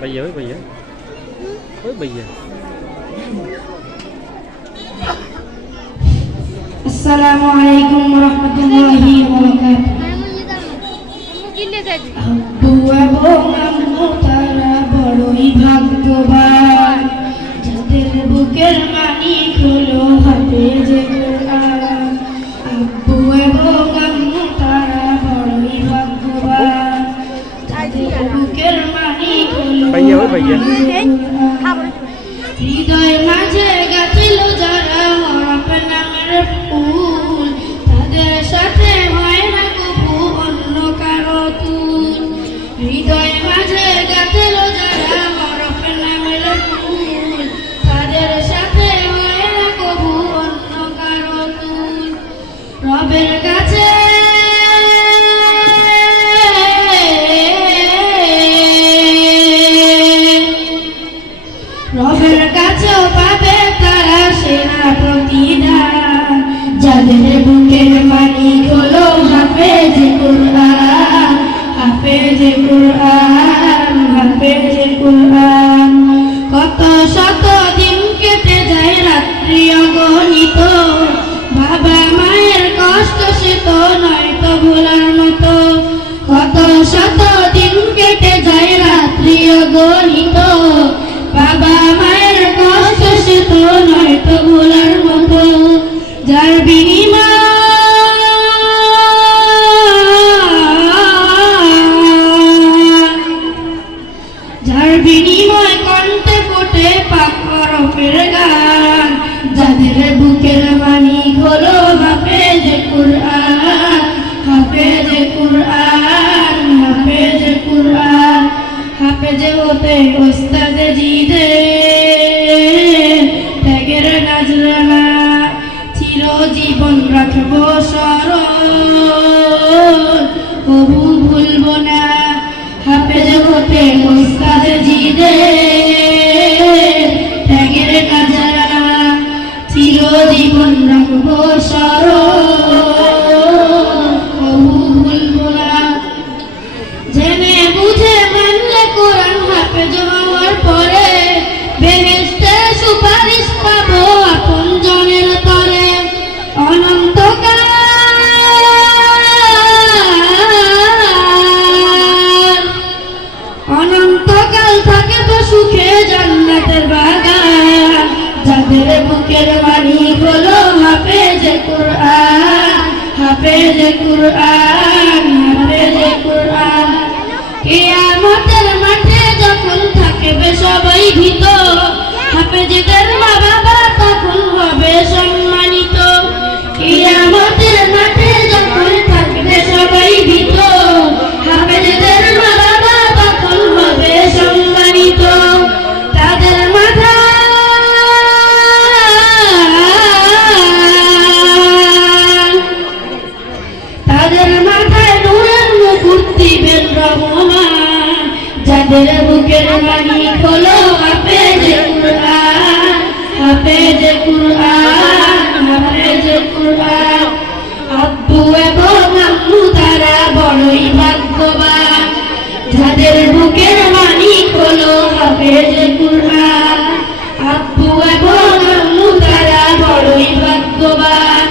भैया ओए भैया ओए भैया अस्सलामु अलैकुम वरहमतुल्लाहि वबरकातुहू। আব্বু এবং আম্মু তারা বড়ই ভাগ্যবান, যাদের বুকের মানিক হলো হাফেজে কোরআন। আব্বু এবং আম্মু তারা বড়ই ভাগ্যবান, যাদের বুকের মানিক হলো হাফেজে কোরআন। হৃদয় মাঝে গাছিল যারা হরফ নামের ফুল, তাদের সাথে হয় না কবু অন্য কারো তুল। হৃদয় মাঝে গাছিল যারা হরফ নামের ফুল, তাদের সাথে হয় না কবু অন্য কারো তুল। রবের কাছে রবের কাছেও পাবে তারা সেরা প্রতিদান, যাদের বুকের মানিক হলো হাফেজে কোরআন। হাফেজে কোরআন, হাফেজে কোরআন। কত শত দিন কেটে যায় রাত্রি অগণিত, বাবা মায়ের কষ্ট সে তো নয় তো ভোলার মতো। কত শত দিন কেটে যায় রাত্রি অগণিত, বাবা মায়ের কষ্ট সে তো নয় তো ভোলার মতো। যার বিনিময় কণ্ঠে ফোটে পাক হরফের গান, যাদের বুকের মানিক হলো হাফেজে কোরআন। হাফেজে কোরআন, হাফেজে কোরআন। হাফেজে হতে ওস্তাদে জিদে ত্যাগের নাজরানা চিরজীবন রাখবো স্মরণ, কবু ভুলবো না। হাফেজে হতে ওস্তাদে জিদে ত্যাগের নাজরানা চিরজীবন রাখবো স্মরণ, কবু ভুলবো না। জেনে বুঝে মানলে কোরআন হাফেজ হওয়ার পরে, বেহেশতে সুপারিশ পাবো আপন জনের তরে। অনন্তকাল থাকবে সুখে জান্নাতের বাগান, যাদের বুকের মানিক হলো হাফেজে কোরআন। হাফেজে কোরআন, হাফেজে কোরআন। কিয়ামতের মাঠে যখন থাকবে সবাই ভীত, হাফেজদের মা বাবা তখন হবে সম্মানিত। কিয়ামতের মাঠে যখন থাকবে সবাই ভীত, হাফেজদের মা বাবা তখন হবে সম্মানিত। তাদের মাথায় নূরের মুকুট দিবেন রহমান, যাদের বুকের মানিক হলো হাফেজে কোরআন। হাফেজে কোরআন, হাফেজে কোরআন। আব্বু এবং আম্মু তারা বড়ই ভাগ্যবান, যাদের বুকের মানিক হলো হাফেজে কোরআন। আব্বু এবং আম্মু তারা বড়ই ভাগ্যবান,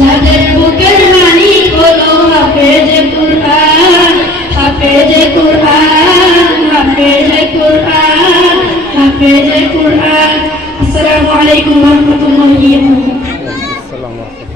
যাদের বুকের মানিক হলো হাফেজে কোরআন। হাফেজে কোরআন, হাফেজে কোরআন, হাফেজে কোরআন। আসসালামু আলাইকুম ওয়া রাহমাতুল্লাহি ওয়া বারাকাতুহু। আসসালামু আলাইকুম।